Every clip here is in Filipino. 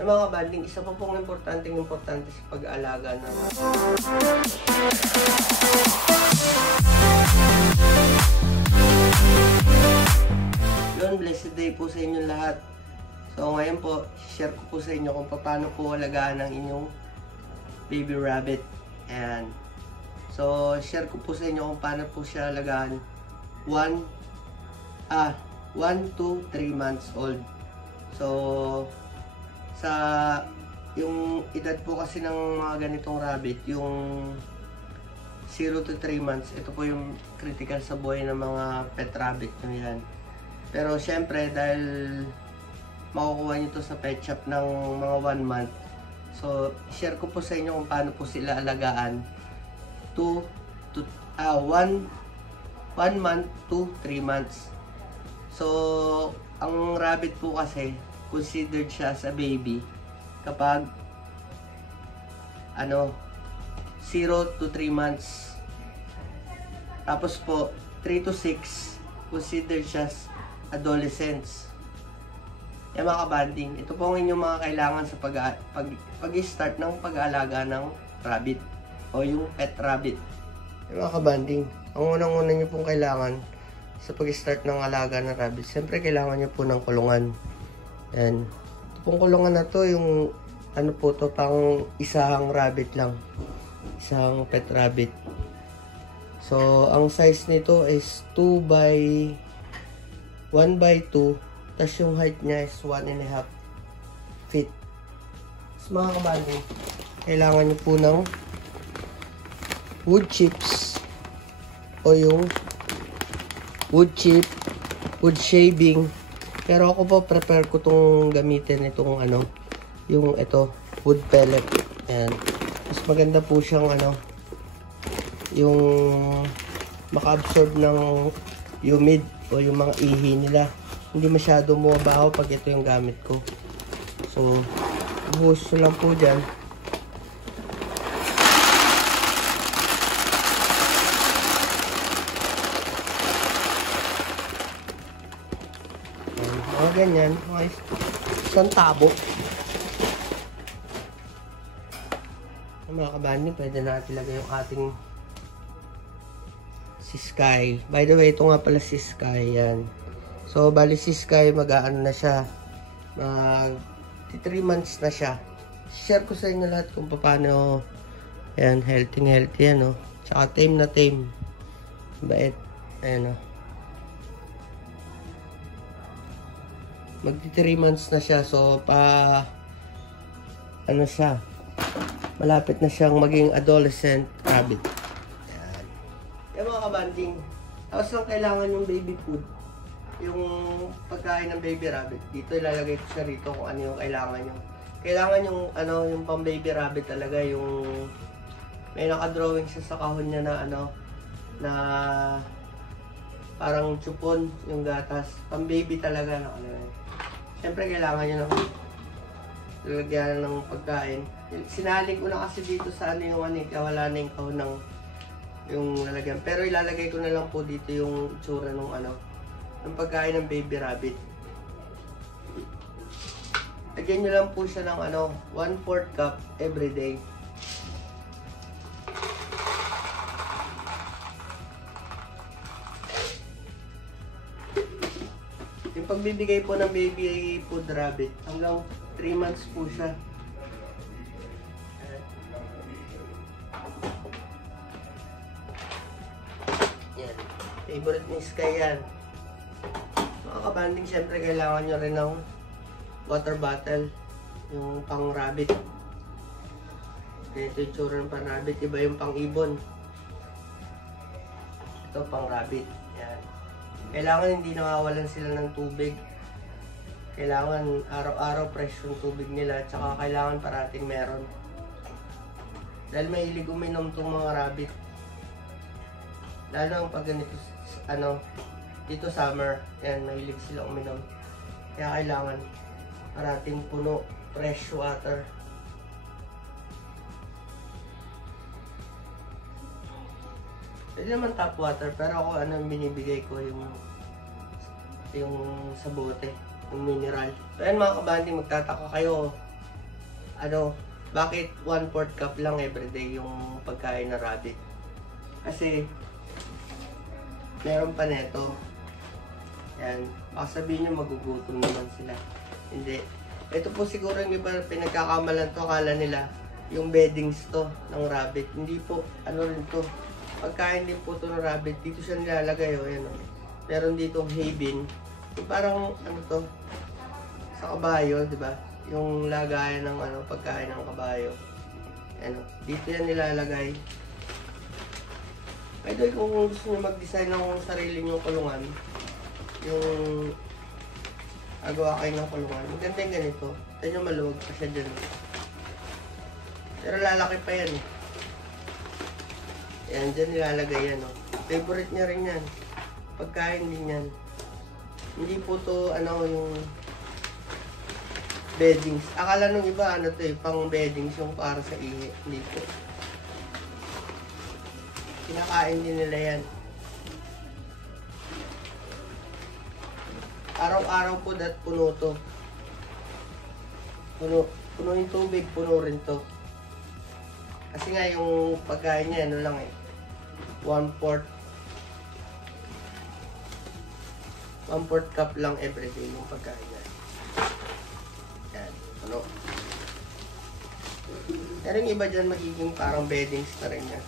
Mga kabanding, isa pa pong importante sa pag-aalaga ng yun, blessed day po sa inyong lahat. So ngayon po, share ko po sa inyo kung paano po alagaan ang inyong baby rabbit. Ayan. So share ko po sa inyo kung paano po siya alagaan 1 to 3 months old. So sa yung edad po kasi ng mga ganitong rabbit, yung 0 to 3 months, ito po yung critical sa buhay ng mga pet rabbit nyo yan. Pero syempre dahil makukuha nyo to sa pet shop ng mga 1 month, so share ko po sa inyo kung paano po sila alagaan 1 month to 3 months. So ang rabbit po kasi considered siya sa baby kapag 0 to 3 months. Tapos po 3 to 6 considered siya adolescents. Mga kabanding, ito po ang inyong mga kailangan sa pag-start ng pag-aalaga ng rabbit o yung pet rabbit. Mga kabanding, ang unang-una nyo pong kailangan sa pag-start ng alaga ng rabbit, siyempre kailangan nyo po ng kulungan. And ito pong kulungan na to, yung po to, pang isang rabbit lang, isang pet rabbit. So ang size nito is 1 by 2, tas yung height niya is 1.5 feet. So mga kabanding, kailangan nyo po ng wood chips o yung wood chip, wood shaving. Pero ako po prepare ko tong gamitin itong yung ito, wood pellet. Ayan. Mas maganda po siyang yung maka-absorb ng humid o yung mga ihi nila. Hindi masyado mabaho pag ito yung gamit ko. So, buhos lang po dyan. Mga ganyan, mga isang tabo. Mga kabanding, pwede natin ilagay yung ating si Sky. By the way, ito nga pala si Sky. Yan. So, bali si Sky, mag-aano na siya. Mag 3 months na siya. Share ko sa inyo lahat kung paano yan, healthy yan, Tsaka tame na tame. Bait. Ayan, Magti 3 months na siya. So, siya. Malapit na siyang maging adolescent rabbit. Ayan. Yung mga kabanding, tapos lang kailangan yung baby food. Yung pagkain ng baby rabbit. Dito ilalagay ko siya rito kung ano yung kailangan nyo. Kailangan yung, yung pang baby rabbit talaga, yung may nakadrawing siya sa kahon niya na, na parang chupon, yung gatas. Pang baby talaga, Siyempre kailangan nyo ng lalagyan ng pagkain. Sinali ko na kasi dito sa yung wala na yung kahon ng yung lalagyan. Pero ilalagay ko na lang po dito yung itsura ng ng pagkain ng baby rabbit. Lagyan nyo lang po siya ng 1/4 cup every day. Yung pagbibigay po ng baby food rabbit, hanggang 3 months po siya. Yan. Favorite ni Sky yan. Mga kabanding, syempre kailangan nyo rin ng water bottle. Yung pang rabbit. Ganito yung tsura ng pang rabbit. Iba yung pang ibon. Ito pang rabbit. Yan. Kailangan hindi nakawalan sila ng tubig. Kailangan araw-araw fresh yung tubig nila. Tsaka kailangan parating meron. Dahil mahilig uminom itong mga rabbit. Lalo ang pag ganito, dito summer, yan, mahilig sila uminom. Kaya kailangan parating puno, fresh water. Pwede naman tap water, pero ako binibigay ko yung sa bote, yung mineral. So yan mga kabanding, magtataka kayo, bakit 1/4 cup lang everyday yung pagkain na rabbit? Kasi, meron pa neto. Yan. Baka sabihin nyo magugutom naman sila. Hindi. Ito po siguro yung iba pinagkakamalan to. Akala nila yung beddings to ng rabbit. Hindi po. Ano rin to. Pagkain din po to ng rabbit. Dito siya nilalagay. O, yan, o. Meron ditong hay bin. Yung parang ano to. Sa kabayo. Diba? Yung lagayan ng pagkain ng kabayo. Ano. Dito yan nilalagay. Idol, kung gusto nyo mag-design ng sarili nyong kulungan, yung agawa kayo ng kulungan, maganda yung ganito. Ito nyo maluwag pa siya dyan. Pero lalaki pa yan eh. Yan, dyan nilalagay yan. Oh. Favorite niya rin yan. Pagkain din yan. Hindi po to yung beddings. Akala nung iba to eh, pang beddings yung para sa ihi. Hindi po. Kinakain din nila yan. Araw-araw po puno to. Puno yung tubig, puno rin to. Kasi nga yung pagkain niya, lang eh. 1/4 cup lang everyday yung pagkain niya. Yan, puno. Pero yung iba dyan magiging parang beddings na rin yan.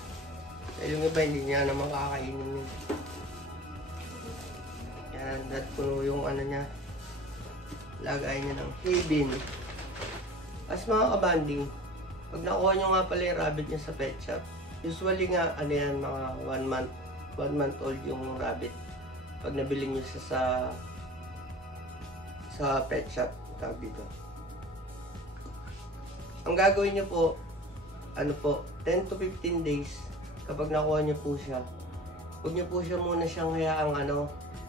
Dahil yung iba hindi niya naman kakainin yun. Yan, puno yung niya. Lagay niya ng hay bin. As mga kabanding, pag nakuha nyo nga pala yung rabbit niya sa pet shop, usually nga, yan, mga 1 month old yung rabbit. Pag nabili nyo siya sa pet shop, tawag dito. Ang gagawin nyo po, 10 to 15 days, kapag nakuha nyo po siya, huwag nyo po siya muna siyang hayaang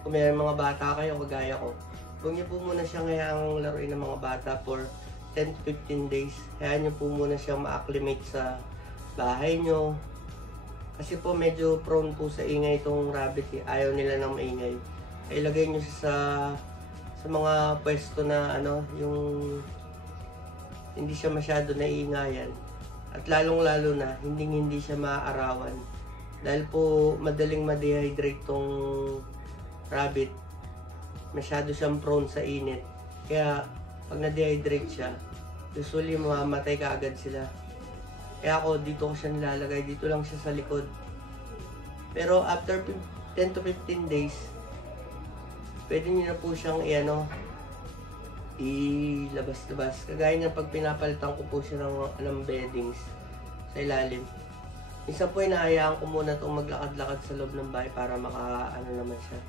kung may mga bata kayo, kagaya ko, huwag nyo po muna siyang hayaang laruin ng mga bata for 10 to 15 days. Hayaan nyo po muna siyang ma-acclimate sa bahay nyo. Kasi po medyo prone po sa ingay itong rabbit eh. Ayaw nila ng maingay. Ilagay nyo siya sa mga pwesto na yung hindi siya masyado naiingayan. At lalong-lalo na, hindi siya maaarawan. Dahil po madaling ma-dehydrate tong rabbit. Masyado siyang prone sa init. Kaya pag na-dehydrate siya, usually mamamatay ka agad sila. Kaya ako, dito ko siya nilalagay. Dito lang siya sa likod. Pero after 10 to 15 days, pwede nyo na po siyang ilabas-labas. Kagaya niya pag pinapalitan ko po siya ng beddings sa ilalim. Minsan po inahayaan ko muna itong maglakad-lakad sa loob ng bahay para naman siya.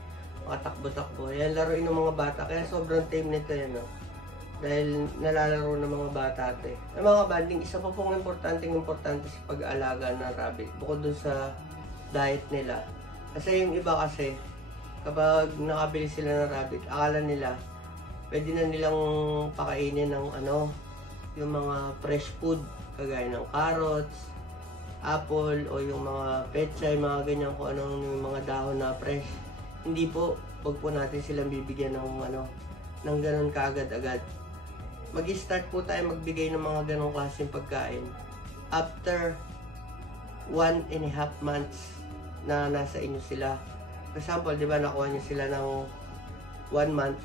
Makatakbo-takbo. Yan, laruin ng mga bata. Kaya sobrang tame nito yan. Dahil nalalaro ng mga bata ito eh. Ang mga banding, isa pa pong importante sa pag-aalaga ng rabbit. Bukod dun sa diet nila. Kasi yung iba kasi, kapag nakabili sila ng rabbit, akala nila, pwede na nilang pakainin ng yung mga fresh food, kagaya ng carrots, apple, o yung mga pechay, mga ganyan, kung anong yung mga dahon na fresh. Hindi po, wag po natin silang bibigyan ng ganun kaagad-agad. Mag-start po tayo magbigay ng mga ganong klaseng pagkain after 1.5 months na nasa inyo sila. For example, di ba nakuha nyo sila ng 1 month.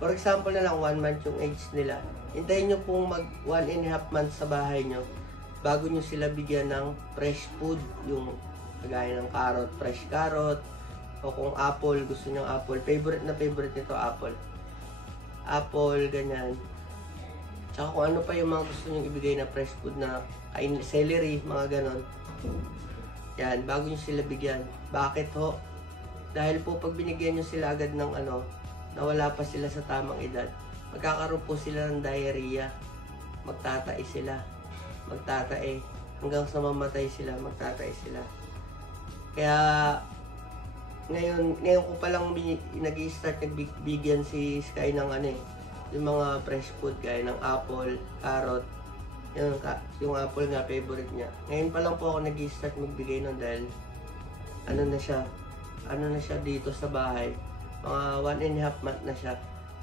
For example na lang 1 month yung age nila. Hintayin nyo pong mag 1.5 months sa bahay nyo bago nyo sila bigyan ng fresh food. Yung kagaya ng carrot, fresh carrot, o kung apple, gusto nyo apple. Favorite nito apple. Apple, ganyan. Tsaka kung ano pa yung mga gusto nyo ibigay na fresh food na celery, mga ganon. Yan, bago nyo sila bigyan. Bakit ho? Dahil po pag binigyan nyo sila agad ng nawala pa sila sa tamang edad, magkakaroon po sila ng diarrhea. Magtatae sila. Magtatae. Hanggang sa mamatay sila, magtatae sila. Kaya, ngayon ko palang nag-i-start nagbigyan si Sky ng yung mga fresh food gaya ng apple, carrot. Yung apple nga, favorite niya. Ngayon pa lang po ako nag-i-start magbigay nun dahil na siya dito sa bahay. Mga 1.5 month na siya.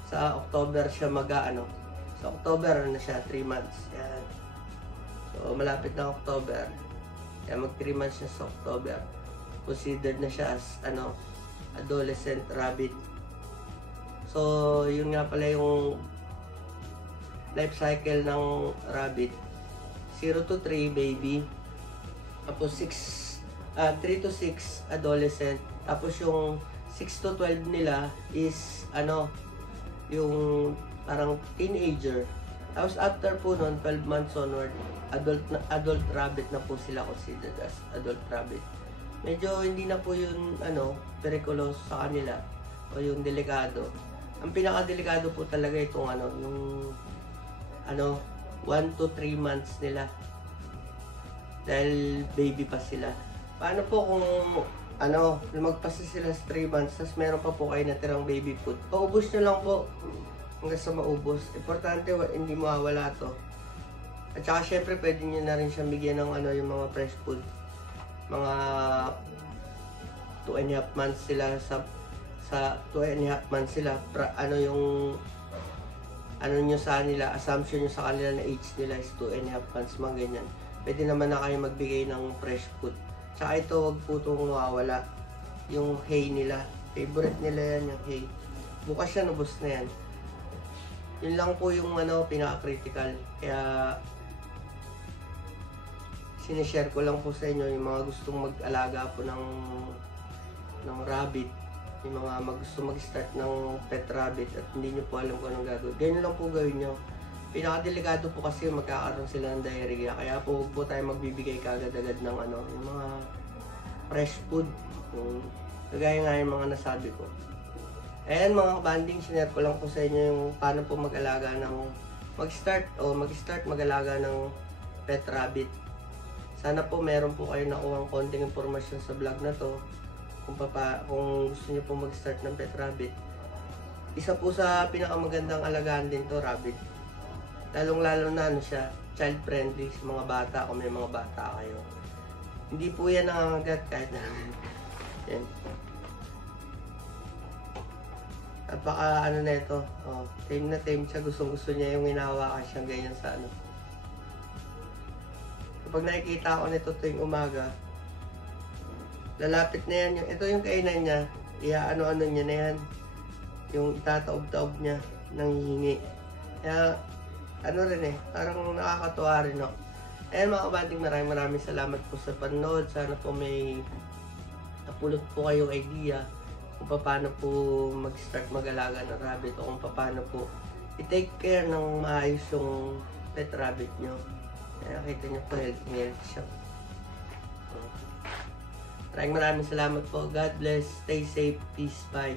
Sa October siya Sa October na siya, 3 months. Yan. So, malapit na October. Kaya mag 3 months siya sa October. Considered na siya as, adolescent rabbit. So, yun nga pala yung life cycle ng rabbit. 0 to 3, baby. Tapos 3 to 6, adolescent. Tapos yung 6 to 12 nila is, yung parang teenager. Tapos after po nun, 12 months onward, adult rabbit na po sila considered as adult rabbit. Medyo hindi na po yun, periculos sa kanila o yung delikado. Ang pinaka-delikado po talaga itong yung 1 to 3 months nila. Dahil baby pa sila. Paano po kung lumagpas na sila sa 3 months, tapos meron pa po kayo natirang baby food? Paubos nyo lang po hanggang sa maubos. Importante, hindi mawawala to. At saka syempre, pwede nyo na rin siyang bigyan ng yung mga fresh food. Mga 2.5 months sila sa 2.5 months sila. Nyo sa nila, assumption nyo sa kanila na age nila is 2.5 months, mga ganyan. Pwede naman na kayo magbigay ng fresh food. Tsaka ito, wag po itong mawawala. Yung hay nila. Favorite nila yan, yung hay. Bukas yan, ubos na yan. Yun lang po yung pinaka-critical. Kaya, sinishare ko lang po sa inyo yung mga gustong mag-alaga po ng rabbit. Yung mga gusto mag-start ng pet rabbit at hindi nyo po alam kung anong gagawin. Ganyan lang po gawin nyo. Pinaka-delikado po kasi magkakaroon sila ng diarrhea. Kaya po huwag po tayo magbibigay kagad-agad ng yung mga fresh food. Kagaya nga yung mga nasabi ko. Ayan mga kabanding, sinare ko lang po sa inyo yung paano po mag-alaga ng mag-start mag-alaga ng pet rabbit. Sana po meron po kayo nakuhang konting impormasyon sa vlog na to kung gusto niyo po mag-start ng pet rabbit. Isa po sa pinakamagandang alagaan din to, rabbit. Lalong-lalo na siya, child-friendly sa mga bata kung may mga bata kayo. Hindi po yan nangangagat kahit na. Yan. Napaka na ito. Tame na tame siya. Gustong-gusto niya yung hinahawakan siyang ganyan sa Kapag nakikita ko nito tuwing umaga, lalapit na yan. Ito yung kainan niya. Iaano-ano niya na yan. Yung itataob-taob niya nang hihingi. Kaya, parang nakakatuwa rin, no? Ayan mga kabanding, maraming salamat po sa panonood. Sana po may napulot po kayong idea kung paano po mag-start mag-alaga ng rabbit o kung paano po i-take care ng maayos yung pet rabbit nyo. Kaya nakita nyo po, healthy siya. Maraming salamat po. God bless. Stay safe. Peace. Bye.